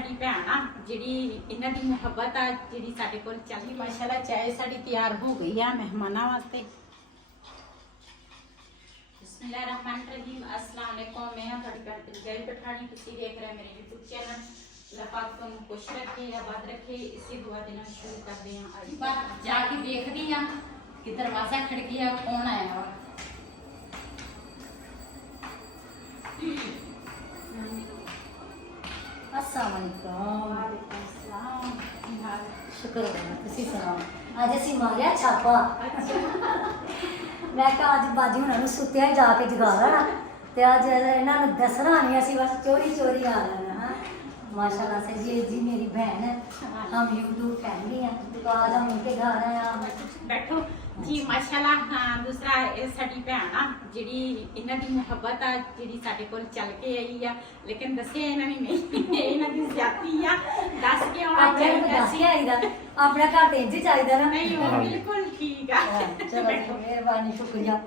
ਸਾਡੀ ਭੈਣ ਆ ਜਿਹੜੀ ਇਹਨਾਂ ਦੀ ਮੁਹੱਬਤ ਆ ਜਿਹੜੀ ਸਾਡੇ ਕੋਲ ਚੱਲਦੀ। ਮਾਸ਼ਾਅੱਲਾ ਚਾय ਸਾਡੀ ਤਿਆਰ ਹੋ ਗਈ ਆ ਮਹਿਮਾਨਾਂ ਵਾਸਤੇ। बिस्मिल्लाहिर्रहमानिर्रहीम, अस्सलाम वालेकुम। मैं हाँ थोड़ी भैन पंजाबी पठानी, तुसी देख रहे हैं मेरे यूट्यूब चैनल। अल्लाह पाक तुहानू खुश रखे, आबाद रखे, इसी दुआ दे नाल शुरू करते हैं। आज बाहर जाके देखदी हां कि दरवाजा खड़किया कौन आया वा। अस्सलाम वालेकुम। वालेकुम अस्सलाम। की हाल है? शुक्र है, तुसी सुनाओ। आज असीं मारिया छापा। मैं कहा अज बाजी हुणां नूं सुत्तिया ही जाके जगा लेना ते अज इन्हां नूं दसना नहीं, असीं बस चोरी चोरी आ जाना। हाँ माशाल्लाह से ये जी मेरी बहन है, हम यूट्यूब फैमिली हैं, तो आज हम उनके घर आए हैं। बैठो जी। माशाल्लाह हाँ, दूसरा ਇਹ ਸਾਡੀ ਭੈਣ ਆ ਜਿਹੜੀ ਇਹਨਾਂ ਦੀ ਮੁਹੱਬਤ ਆ ਜਿਹੜੀ ਸਾਡੇ ਕੋਲ ਚੱਲ ਕੇ ਆਈ ਆ, ਲੇਕਿਨ ਦੱਸਿਆ ਇਹਨਾਂ ਨੇ ਨਹੀਂ। ਇਹਨਾਂ ਦੀ ਜ਼ਿਆਦਤੀ ਆ, ਦੱਸ ਕੇ ਆਉਣਾ ਆਪਣੇ ਨੂੰ ਚਾਹੀਦਾ ਦੱਸ ਸੀ। ਕੇ ਆਈਦਾ, ਆਪਣਾ ਘਰ ਤੇ ਇੰਜ ਹੀ ਚਾਹੀਦਾ ਨਾ। ਨਹੀਂ ਉਹ ਬਿਲਕੁਲ ਠੀਕ ਆ। ਚਲੋ ਜੀ, ਮਿਹਰਬਾਨੀ, ਸ਼ੁਕਰੀਆ।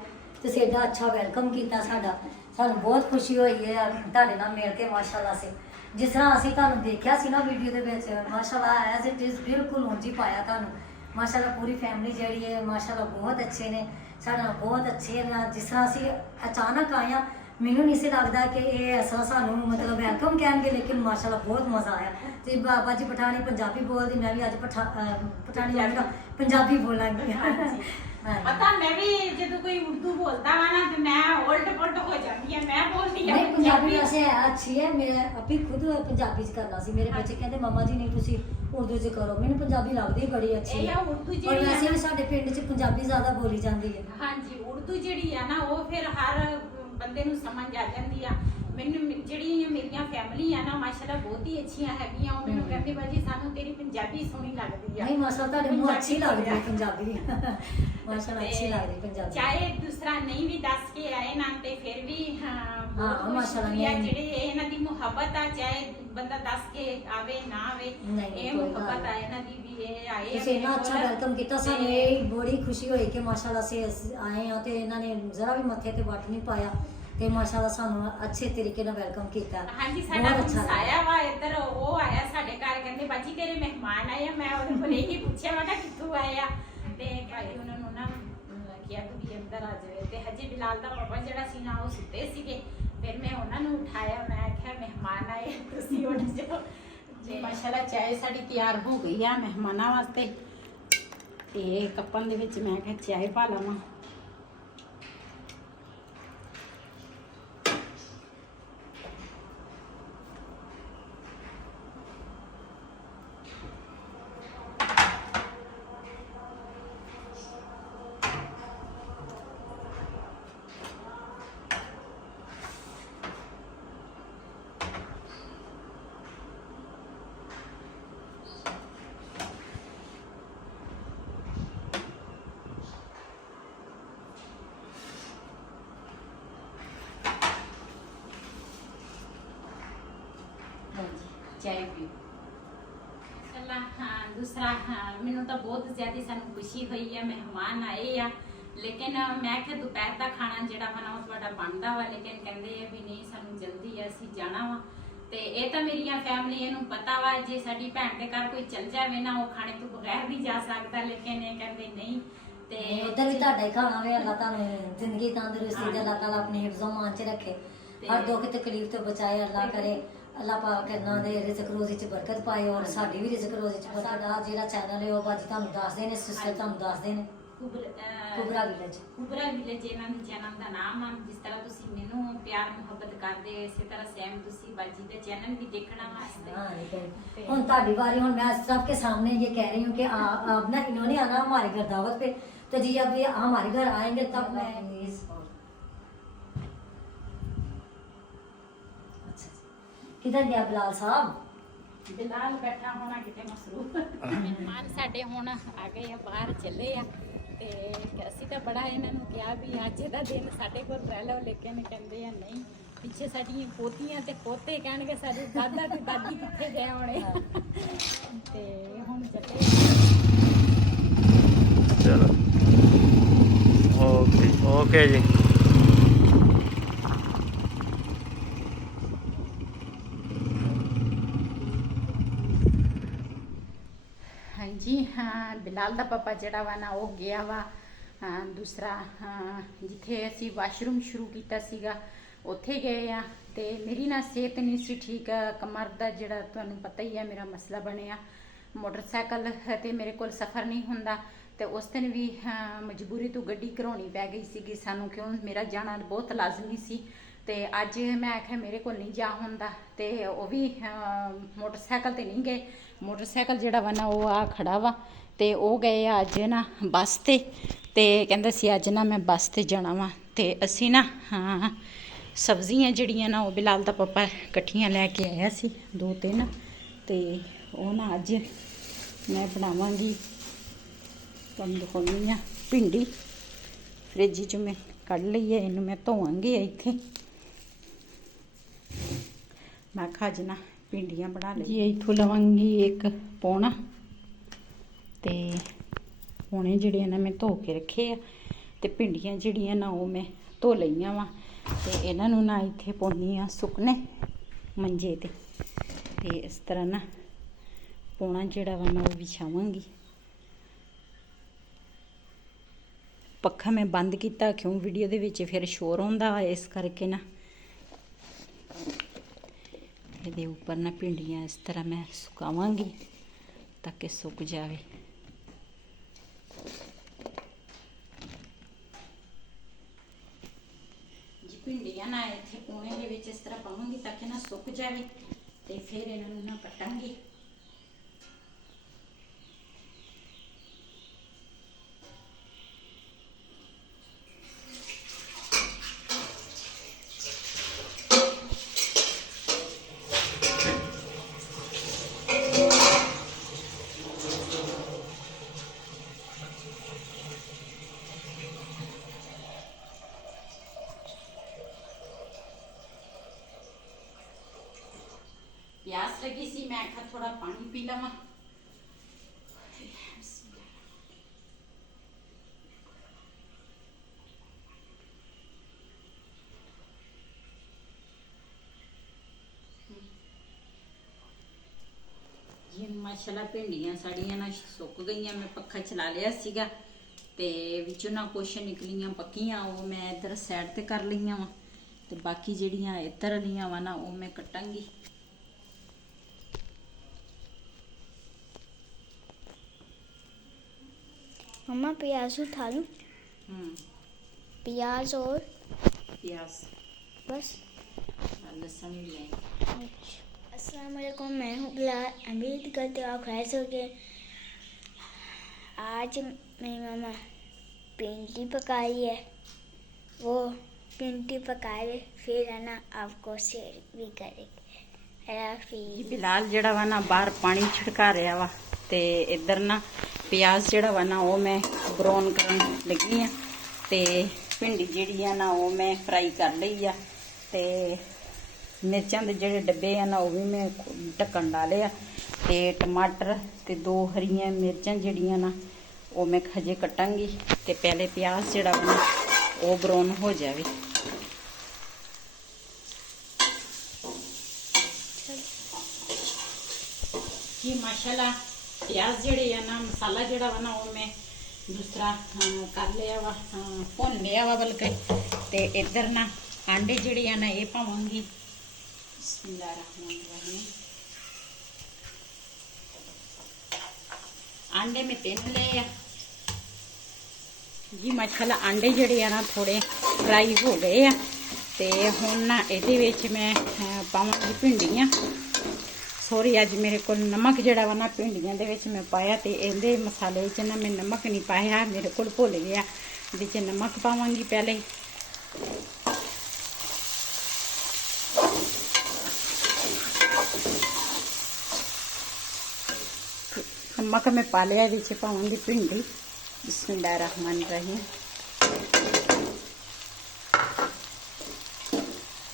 ਤੁਸੀਂ ਏਡਾ ਅੱਛਾ ਵੈਲਕਮ ਕੀਤਾ ਸਾਡਾ, ਸਾਨੂੰ ਬਹੁਤ ਖੁਸ਼ੀ ਹੋਈ ਹੈ ਤੁਹਾਡੇ ਨਾਲ ਮਿਲ ਕੇ। ਮਾਸ਼ਾਅੱਲਾ ਸੇ ਜਿਸ ਤਰ੍ਹਾਂ ਅਸੀਂ ਤੁਹਾਨੂੰ ਦੇਖਿਆ ਸੀ ਨਾ ਵੀਡੀਓ ਦੇ ਵਿੱਚ, ਮਾਸ਼ਾਅੱਲਾ ਐਜ਼ ਇਟ ਇਜ਼ ਬਿਲਕੁਲ ਉਂਝ ਹੀ ਪਾਇਆ ਤੁਹਾਨੂੰ। ਮਾਸ਼ਾਅੱਲਾ ਪੂਰੀ ਫੈਮਿਲੀ ਜਿਹੜੀ ਹੈ ਮਾਸ਼ਾਅੱਲਾ ਬਹੁਤ ਅੱਛੇ ਨੇ, ਸਾਡਾ ਬਹੁਤ ਅੱਛੇ ਨੇ। ਜਿਸ ਤਰ੍ਹਾਂ ਅਸੀਂ ਅਚਾਨਕ ਆਏ ਹਾਂ, ਮੈਨੂੰ ਨਹੀਂ ਸੀ ਲੱਗਦਾ ਕਿ ਇਹ ਇਸ ਤਰ੍ਹਾਂ ਸਾਨੂੰ ਮਤਲਬ ਵੈਲਕਮ ਕਹਿਣਗੇ, ਲੇਕਿਨ ਮਾਸ਼ਾਅੱਲਾ ਬਹੁਤ ਮਜ਼ਾ ਆਇਆ। ਤੇ ਬਾਬਾ ਜੀ ਪਠਾਣੀ ਪੰਜਾਬੀ ਬੋਲਦੀ, ਮੈਂ ਵੀ ਅੱਜ ਪਠਾਣੀ ਪੰਜਾਬੀ ਬੋਲਾਂਗੀ। ਪਤਾ ਮੈਂ ਵੀ ਜਦੋਂ ਕੋਈ ਉਰਦੂ ਬੋਲਦਾ ਵਾ ਨਾ ਤੇ ਮੈਂ ਉਲਟ ਪੁਲਟ ਹੋ ਜਾਂਦੀ ਆ। ਮੈਂ ਬੋਲਦੀ ਆ ਨਹੀਂ ਪੰਜਾਬੀ ਵੈਸੇ ਅੱਛੀ ਹੈ। ਮੈਂ ਆਪੀ ਖੁਦ ਪੰਜਾਬੀ ਚ ਕਰਨਾ ਸੀ, ਮੇਰੇ ਬੱਚੇ ਕਹਿੰਦੇ ਮਮਾ ਜੀ ਨਹੀਂ ਤੁਸੀਂ ਉਰਦੂ ਚ ਕਰੋ। ਮੈਨੂੰ ਪੰਜਾਬੀ ਲੱਗਦੀ ਬੜੀ ਅੱਛੀ ਇਹ ਹੈ, ਆ ਉਰਦੂ ਪਰ ਜਿਹੜੀ ਵੈਸੇ ਆ ਵੀ ਸਾਡੇ ਪਿੰਡ ਚ ਪੰਜਾਬੀ ਜ਼ਿਆਦਾ ਬੋਲੀ ਜਾਂਦੀ ਹੈ। ਹਾਂਜੀ ਉਰਦੂ ਜਿਹੜੀ ਆ ਨਾ ਉਹ ਫਿਰ ਹਰ ਬੰਦੇ ਨੂੰ ਸਮਝ ਆ ਜਾਂਦੀ ਆ। ਮੈਨੂੰ ਜਿਹੜੀ ਮੇਰੀਆਂ ਫੈਮਿਲੀ ਆ ਨਾ ਮਾਸ਼ਾਅੱਲਾ ਬਹੁਤ ਹੀ ਅੱਛੀਆਂ ਹੈਗੀਆਂ। ਉਹ ਮੈਨੂੰ ਕਹਿੰਦੇ ਬਾਜੀ ਸਾਨੂੰ ਤੇਰੀ ਪੰਜਾਬੀ ਸੋਹਣੀ ਲੱਗਦੀ ਆ। ਨਹੀਂ ਮਾਸ਼ਾਅੱਲਾ ਤੁਹਾਡੇ ਮੂੰਹ ਅੱਛੀ ਲੱਗਦੀ ਹੈ ਪੰਜਾਬੀ। ਮਾਸ਼ਾਅੱਲਾ ਅੱਛੀ ਲੱਗਦੀ ਪੰਜਾਬੀ। ਚਾਹੇ ਦੂਸਰਾ ਨਹੀਂ ਵੀ ਦੱਸ ਕੇ ਆਏ ਨਾ ਤੇ ਫਿਰ ਵੀ ਹਾਂ ਮਾਸ਼ਾਅੱਲਾ ਜਿਹੜੇ ਇਹਨਾਂ ਦੀ ਮੁਹੱਬਤ ਆ, ਚਾਹੇ ਬੰਦਾ ਦੱਸ ਕੇ ਆਵੇ ਨਾ ਆਵੇ, ਇਹ ਮੁਹੱਬਤ ਆ ਇਹਨਾਂ ਦੀ ਵੀ। ਇਹ ਆਏ ਤੁਸੀਂ ਇੰਨਾ ਅੱਛਾ ਵੈਲਕਮ ਕੀਤਾ, ਸਾਨੂੰ ਇਹ ਬੜੀ ਖੁਸ਼ੀ ਹੋਈ ਕਿ ਮਾਸ਼ਾਅੱਲਾ ਅਸੀਂ ਆਏ ਹਾਂ ਤੇ ਇਹਨਾਂ ਨੇ ਜ਼ਰਾ ਵੀ ਮੱਥੇ ਤੇ ਵੱਟ ਨਹੀਂ ਪਾਇਆ ਤੇ ਮਾਸ਼ਾਅੱਲਾ ਸਾਨੂੰ ਅੱਛੇ ਤਰੀਕੇ ਨਾਲ ਵੈਲਕਮ ਕੀਤਾ। ਹਾਂਜੀ ਸਾਡਾ ਆਇਆ ਵਾ ਇੱਧਰ, ਉਹ ਆਇਆ ਸਾਡੇ ਘਰ, ਕਹਿੰਦੇ ਬਾਜੀ ਤੇਰੇ ਮਹਿਮਾਨ ਆਏ ਆ। ਮੈਂ ਉਹਦੇ ਕੋਲ ਇਹੀ ਪੁੱਛਿਆ ਮੈਂ ਕਿਹਾ ਕਿੱਥੋਂ ਆਏ ਆ, ਤੇ ਕਹਿੰਦੇ ਉਹਨਾਂ ਨੂੰ ਨਾ ਕਿਹਾ ਤੂੰ ਵੀ ਅੰਦਰ ਆ ਜਾਵੇ। ਤੇ ਹਜੇ ਬਿਲਾਲ ਦਾ ਪਾਪਾ ਜਿਹੜਾ ਸੀ ਨਾ ਉਹ ਸੁੱਤੇ ਸੀਗੇ, ਫਿਰ ਮੈਂ ਉਹਨਾਂ ਨੂੰ ਉਠਾਇਆ, ਮੈਂ ਕਿਹਾ ਮਹਿਮਾਨ ਆਏ ਤੁਸੀਂ ਉੱਠ ਜਾਓ ਜੀ। ਮਾਸ਼ਾਅੱਲਾ ਚਾय ਸਾਡੀ ਤਿਆਰ ਹੋ ਗਈ ਆ ਮਹਿਮਾਨਾਂ ਵਾਸਤੇ। ਤੇ ਕੱਪਾਂ ਦੇ ਵਿੱਚ ਮੈਂ ਕਿਹਾ ਚਾय ਪਾ ਲਵਾਂ। ਚਾय ਪੀਓ। ਚੱਲਾ ਹਾਂ ਦੂਸਰਾ ਮੈਨੂੰ ਤਾਂ ਬਹੁਤ ਜ਼ਿਆਦਾ ਸਾਨੂੰ ਖੁਸ਼ੀ ਹੋਈ ਹੈ, ਮਹਿਮਾਨ ਆਏ ਆ। ਲੇਕਿਨ ਮੈਂ ਕਿਹਾ ਦੁਪਹਿਰ ਦਾ ਖਾਣਾ ਜਿਹੜਾ ਬਣਾ ਉਹ ਤੁਹਾਡਾ ਬਣਦਾ ਵਾ, ਲੇਕਿਨ ਕਹਿੰਦੇ ਆ ਵੀ ਨਹੀਂ ਸਾਨੂੰ ਜਲਦੀ ਆ, ਅਸੀਂ ਜਾਣਾ ਵਾ। ਤੇ ਇਹ ਤਾਂ ਮੇਰੀਆਂ ਫੈਮਿਲੀ ਨੂੰ ਪਤਾ ਵਾ, ਜੇ ਸਾਡੀ ਭੈਣ ਦੇ ਘਰ ਕੋਈ ਚੱਲ ਜਾਵੇ ਨਾ ਉਹ ਖਾਣੇ ਤੋਂ ਬਗੈਰ ਵੀ ਜਾ ਸਕਦਾ, ਲੇਕਿਨ ਇਹ ਕਹਿੰਦੇ ਨਹੀਂ। ਤੇ ਉਧਰ ਵੀ ਤੁਹਾਡਾ ਹੀ ਖਾਣਾ ਵੇ। ਅੱਲਾਹ ਤੁਹਾਨੂੰ ਜ਼ਿੰਦਗੀ ਤੰਦਰੁਸਤੀ ਦੇ ਅੱਲਾਹ ਤਾਲਾ ਆਪਣੀ ਹਿਫਜ਼ੋ ਮਾਨ ਚ ਰੱਖੇ, ਹਰ ਦੁੱਖ ਤਕਲੀਫ ਤੋਂ ਬਚਾਏ ਅੱਲਾਹ ਕਰੇ। ਅੱਲਾਹ ਪਾਕ ਇਹਨਾਂ ਦੇ ਰਿਜ਼ਕ ਰੋਜ਼ੀ ਚ ਬਰਕਤ ਪਾਏ ਔਰ ਸਾਡੀ ਵੀ ਰਿਜ਼ਕ ਰੋਜ਼ੀ ਚ। ਸਾਡਾ ਜਿਹੜਾ ਚੈਨਲ ਹੈ ਉਹ ਬਾਜੀ ਤੁਹਾਨੂੰ ਦੱਸਦੇ ਨੇ, ਸਿਸਟਰ ਤੁਹਾਨੂੰ ਦੱਸਦੇ ਨੇ, ਕੁਬਰਾ ਵਿਲੇਜ। ਕੁਬਰਾ ਵਿਲੇਜ ਇਹਨਾਂ ਦੀ ਚੈਨਲ ਦਾ ਨਾਮ ਆ। ਜਿਸ ਤਰ੍ਹਾਂ ਤੁਸੀਂ ਮੈਨੂੰ ਪਿਆਰ ਮੁਹੱਬਤ ਕਰਦੇ ਹੋ ਇਸੇ ਤਰ੍ਹਾਂ ਸੇਮ ਤੁਸੀਂ ਬਾਜੀ ਦੇ ਚੈਨਲ ਵੀ ਦੇਖਣਾ वास्ते। ਹੁਣ ਤੁਹਾਡੀ ਵਾਰੀ, ਹੁਣ मैं सबके सामने ये कह रही हूँ कि अब ना इन्होंने आना हमारे घर दावत पे, तो जी अब ये हमारे घर आएंगे तब मैं किधर गया बिलाल साहब? ਬਿਲਾਲ ਬੈਠਾ ਹੋਣਾ ਕਿਤੇ ਮਸਰੂਫ। ਮਹਿਮਾਨ ਸਾਡੇ ਹੁਣ ਆ ਗਏ ਆ, ਬਾਹਰ ਚੱਲੇ ਆ। ਤੇ ਅਸੀਂ ਤਾਂ ਬੜਾ ਇਹਨਾਂ ਨੂੰ ਕਿਹਾ ਵੀ ਅੱਜ ਦਾ ਦਿਨ ਸਾਡੇ ਕੋਲ ਰਹਿ ਲਓ, ਲੇਕਿਨ ਕਹਿੰਦੇ ਆ ਨਹੀਂ। ਪਿੱਛੇ ਸਾਡੀਆਂ ਪੋਤੀਆਂ ਤੇ ਪੋਤੇ ਕਹਿਣਗੇ ਸਾਡੇ ਦਾਦਾ ਤੇ ਦਾਦੀ ਕਿੱਥੇ ਗਏ ਹੋਣੇ। ਤੇ ਹੁਣ ਚੱਲੇ। ਚਲੋ ਓਕੇ ਜੀ। जी हाँ, बिलाल दा पापा ਜਿਹੜਾ ਵਾ ਨਾ ਉਹ ਗਿਆ ਵਾ ਦੂਸਰਾ ਜਿੱਥੇ ਅਸੀਂ ਵਾਸ਼ਰੂਮ ਸ਼ੁਰੂ ਕੀਤਾ ਸੀਗਾ ਉੱਥੇ ਗਏ ਆ। ਤੇ ਮੇਰੀ ਨਾ ਸਿਹਤ ਨਹੀਂ ਸੀ ਠੀਕ, ਕਮਰ ਦਾ ਜਿਹੜਾ ਤੁਹਾਨੂੰ ਪਤਾ ਹੀ ਹੈ ਮੇਰਾ ਮਸਲਾ ਬਣਿਆ। ਮੋਟਰਸਾਈਕਲ ਤੇ ਮੇਰੇ ਕੋਲ ਸਫ਼ਰ ਨਹੀਂ ਹੁੰਦਾ ਤੇ ਉਸ ਦਿਨ ਵੀ ਮਜਬੂਰੀ ਤੋਂ ਗੱਡੀ ਕਰਾਉਣੀ ਪੈ ਗਈ ਸੀਗੀ ਸਾਨੂੰ, ਕਿਉਂ ਮੇਰਾ ਜਾਣਾ ਬਹੁਤ ਲਾਜ਼ਮੀ ਸੀ। ਤੇ ਅੱਜ ਮੈਂ ਆਖਿਆ ਮੇਰੇ ਕੋਲ ਨਹੀਂ ਜਾ ਹੁੰਦਾ ਤੇ ਉਹ ਵੀ ਮੋਟਰਸਾਈਕਲ ਤੇ ਨਹੀਂ ਗਏ। ਮੋਟਰਸਾਈਕਲ ਜਿਹੜਾ ਵਾ ਨਾ ਉਹ ਆ ਖੜਾ ਵਾ ਤੇ ਉਹ ਗਏ ਆ ਅੱਜ ਨਾ ਬੱਸ ਤੇ ਕਹਿੰਦਾ ਸੀ ਅੱਜ ਨਾ ਮੈਂ ਬੱਸ ਤੇ ਜਾਣਾ ਵਾ। ਤੇ ਅਸੀਂ ਨਾ ਸਬਜ਼ੀਆਂ ਜਿਹੜੀਆਂ ਨਾ ਉਹ ਬਿਲਾਲ ਦਾ ਪਾਪਾ ਇਕੱਠੀਆਂ ਲੈ ਕੇ ਆਇਆ ਸੀ 2-3 ਤੇ ਉਹ ਨਾ ਅੱਜ ਮੈਂ ਬਣਾਵਾਂਗੀ। ਤੁਹਾਨੂੰ ਦਿਖਾਉਂਦੀ ਆ ਭਿੰਡੀ, ਫ੍ਰਿਜ 'ਚ ਮੈਂ ਕੱਢ ਲਈ ਹੈ, ਇਹਨੂੰ ਮੈਂ ਧੋਵਾਂਗੀ ਇੱਥੇ। ਮੈਂ ਕਿਹਾ ਅੱਜ ਨਾ ਭਿੰਡੀਆਂ ਬਣਾ ਲਈ ਜੀ। ਇੱਥੋਂ ਲਵਾਂਗੀ 1 ਪੌਣਾ ਤੇ ਪੌਣੇ ਜਿਹੜੇ ਨਾ ਮੈਂ ਧੋ ਕੇ ਰੱਖੇ ਆ ਤੇ ਭਿੰਡੀਆਂ ਜਿਹੜੀਆਂ ਨਾ ਉਹ ਮੈਂ ਧੋ ਲਈਆਂ ਵਾ ਤੇ ਇਹਨਾਂ ਨੂੰ ਨਾ ਇੱਥੇ ਪਾਉਣੀ ਆ ਸੁੱਕਣੇ ਮੰਜੇ ਤੇ ਇਸ ਤਰ੍ਹਾਂ ਨਾ ਪੌਣਾ ਜਿਹੜਾ ਵਾ ਮੈਂ ਉਹ ਵਿਛਾਵਾਂਗੀ। ਪੱਖਾ ਮੈਂ ਬੰਦ ਕੀਤਾ ਕਿਉਂ ਵੀਡੀਓ ਦੇ ਵਿੱਚ ਫਿਰ ਸ਼ੋਰ ਆਉਂਦਾ ਵਾ, ਇਸ ਕਰਕੇ ਨਾ ਇਹਦੇ ਉੱਪਰ ਨਾ ਭਿੰਡੀਆਂ ਇਸ ਤਰ੍ਹਾਂ ਮੈਂ ਸੁਕਾਵਾਂਗੀ ਤਾਂ ਕਿ ਸੁੱਕ ਜਾਵੇ। ਜੀ ਭਿੰਡੀਆਂ ਨਾ ਇੱਥੇ ਪੌਣੇ ਦੇ ਵਿੱਚ ਇਸ ਤਰ੍ਹਾਂ ਪਾਵਾਂਗੀ ਤਾਂ ਕਿ ਨਾ ਸੁੱਕ ਜਾਵੇ ਤੇ ਫਿਰ ਇਹਨਾਂ ਨੂੰ ਨਾ ਕੱਟਾਂਗੀ। प्यास लगी सी, मैं आखा थोड़ा पानी पी लवा। जी माशाल्लाह भिंडियां साड़ियां ना सुक गई। मैं पक्खा चला लिया सीगा ते विचों ना कुछ निकलियां पक्कियां वो मैं इधर साइड ते कर लईयां वा ते बाकी जिहड़ियां इधर वालियां वा ना वो मैं कटांगी। मम्मा प्याज उठा लूं? प्याज और प्याज बस, लहसुन भी ले। अस्सलाम वालेकुम, मैं हूँ बिलाल। उम्मीद करते हो आप खैर से होंगे। आज मेरी मामा भिंडी पकाई है, वो भिंडी पकाए फिर है ना आपको शेयर भी करेंगे। बिलाल जड़ा वा ना बाहर पानी छिड़का रहा वा ते इधर ना प्याज जड़ा वा ना वो मैं ब्राउन करन लगी हाँ ते भिंडी जिहड़ी आ ना वो मैं फ्राई कर ली आ ते मिर्चां दे जिहड़े डब्बे आ ना वो भी मैं ढक्कन डाले आ ते टमाटर ते 2 हरियां मिर्चां जिहड़ियां ना वो मैं हजे कटांगी ते पहले प्याज जिहड़ा वा ना वो ब्राउन हो जावे। जी माशाल्लाह प्याज जड़े है ना मसाला जड़ा वा ना वो मैं दूसरा कर लिया वा, भुन लिया वा बल्कि ते इधर ना आंडे जड़े है ना ये पावांगी। बिस्मिल्लाहिर्रहमानिर्रहीम। आंडे में 3 ले आ जी माशाल्लाह आंडे जड़े है ना थोड़े फ्राई हो गए आ ते हुण ना इहदे विच मैं पावांगी भिंडियां। सॉरी अज मेरे को नमक जड़ा वा ना भिंडियां दे विच मैं पाया ते इहदे मसाले च ना मैं नमक नहीं पाया, मेरे को भुल गया। विच नमक पावांगी पहले। नमक मैं पा लिया, विच पावांगी भिंडी। बिस्मिल्लाहिर्रहमानिर्रहीम।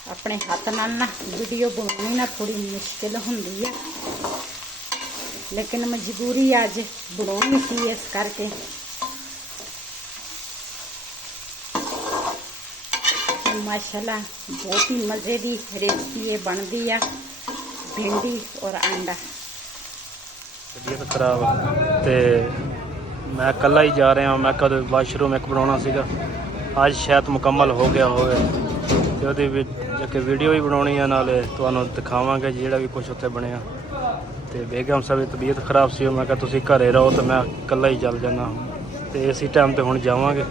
अपने हाथ नाल ना वीडियो बनानी ना थोड़ी मुश्किल होंदी है, लेकिन मजबूरी अज बनानी सी इस करके। माशाल्लाह बहुत ही मज़े की रेसिपी ये बनती है भिंडी और अंडा। ਤਬੀਅਤ ਖਰਾਬ ਤੇ ਮੈਂ ਇਕੱਲਾ ਹੀ ਜਾ ਰਿਹਾ। ਮੈਂ ਕਦੇ ਵਾਸ਼ਰੂਮ ਇੱਕ ਬਣਾਉਣਾ ਸੀਗਾ, ਅੱਜ ਸ਼ਾਇਦ ਮੁਕੰਮਲ ਹੋ ਗਿਆ ਹੋਵੇ ਤੇ ਉਹਦੇ ਵਿੱਚ ਇੱਕ ਵੀਡੀਓ ਵੀ ਬਣਾਉਣੀ ਆ, ਨਾਲੇ ਤੁਹਾਨੂੰ ਦਿਖਾਵਾਂਗੇ ਜਿਹੜਾ ਵੀ ਕੁਝ ਉੱਥੇ ਬਣਿਆ। ਤੇ ਬੇਗਮ ਸਾਹਿਬ ਦੀ ਤਬੀਅਤ ਖਰਾਬ ਸੀ, ਮੈਂ ਕਿਹਾ ਤੁਸੀਂ ਘਰੇ ਰਹੋ ਤੇ ਮੈਂ ਇਕੱਲਾ ਹੀ ਚੱਲ ਜਾਣਾ ਤੇ ਇਸੇ ਟਾਈਮ ਤੇ ਹੁਣ ਜਾਵਾਂਗੇ।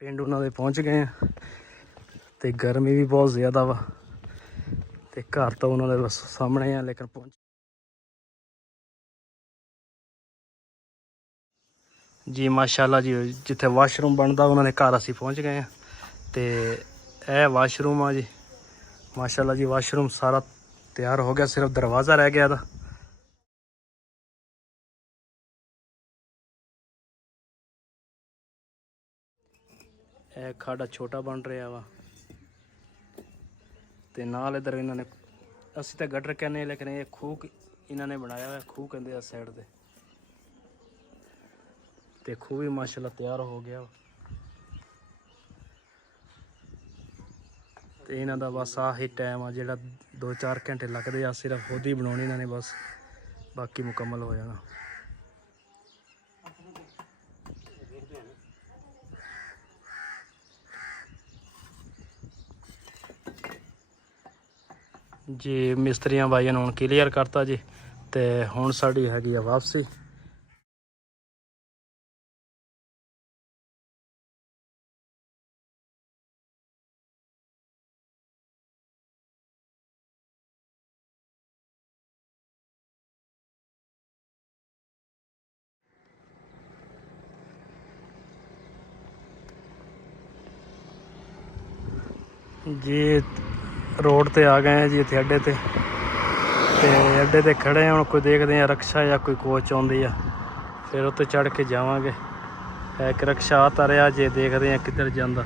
ਪਿੰਡ ਉਹਨਾਂ ਦੇ ਪਹੁੰਚ ਗਏ ਆ ਤੇ ਗਰਮੀ ਵੀ ਬਹੁਤ ਜ਼ਿਆਦਾ ਵਾ ਤੇ ਘਰ ਤਾਂ ਉਹਨਾਂ ਦੇ ਬਸ ਸਾਹਮਣੇ ਆ, ਲੇਕਿਨ ਪਹੁੰਚ ਜੀ ਮਾਸ਼ਾਅੱਲਾ ਜੀ ਜਿੱਥੇ ਵਾਸ਼ਰੂਮ ਬਣਦਾ ਉਹਨਾਂ ਦੇ ਘਰ ਅਸੀਂ ਪਹੁੰਚ ਗਏ ਆ ਤੇ ਇਹ ਵਾਸ਼ਰੂਮ ਆ ਜੀ। ਮਾਸ਼ਾਅੱਲਾ ਜੀ ਵਾਸ਼ਰੂਮ ਸਾਰਾ ਤਿਆਰ ਹੋ ਗਿਆ, ਸਿਰਫ ਦਰਵਾਜ਼ਾ ਰਹਿ ਗਿਆ ਇਹਦਾ। ਇਹ ਖਾਡਾ ਛੋਟਾ ਬਣ ਰਿਹਾ ਵਾ ਤੇ ਨਾਲ ਇਧਰ ਇਹਨਾਂ ਨੇ, ਅਸੀਂ ਤਾਂ ਗਟਰ ਕਹਿੰਦੇ ਲੇਕਿਨ ਇਹ ਖੂਹ ਇਹਨਾਂ ਨੇ ਬਣਾਇਆ ਹੋਇਆ, ਖੂਹ ਕਹਿੰਦੇ ਆ ਸਾਈਡ ਤੇ ਖੂਹ ਵੀ ਮਾਸ਼ਾਅੱਲਾ ਤਿਆਰ ਹੋ ਗਿਆ ਵਾ। ਤੇ ਇਹਨਾਂ ਦਾ ਬਸ ਆਹੀ ਟਾਈਮ ਆ ਜਿਹੜਾ 2-4 ਘੰਟੇ ਲੱਗਦੇ ਆ, ਸਿਰਫ ਉਹਦੀ ਬਣਾਉਣੀ ਇਹਨਾਂ ਨੇ, ਬਸ ਬਾਕੀ ਮੁਕੰਮਲ ਹੋ ਜਾਣਾ। ਜੀ ਮਿਸਤਰੀਆਂ ਬਾਈਆਂ ਨੂੰ ਹੁਣ ਕਲੀਅਰ ਕਰਤਾ ਜੀ ਤੇ ਹੁਣ ਸਾਡੀ ਹੈਗੀ ਆ ਵਾਪਸੀ। ਜੀ रोड ਤੇ ਆ ਗਏ ਆ ਜੀ, ਇੱਥੇ ਅੱਡੇ ਤੇ ਅੱਡੇ ਤੇ ਖੜੇ ਹਾਂ। ਹੁਣ ਕੋਈ ਦੇਖਦੇ ਆ ਰਕਸ਼ਾ ਜਾਂ ਕੋਈ ਕੋਚ ਆਉਂਦੀ ਆ, ਫਿਰ ਉੱਤੇ ਚੜ੍ਹ ਕੇ ਜਾਵਾਂਗੇ। ਇੱਕ ਰਕਸ਼ਾ ਆ ਤਾਂ ਰਿਹਾ ਜੇ, ਦੇਖਦੇ ਆ ਕਿੱਧਰ ਜਾਂਦਾ।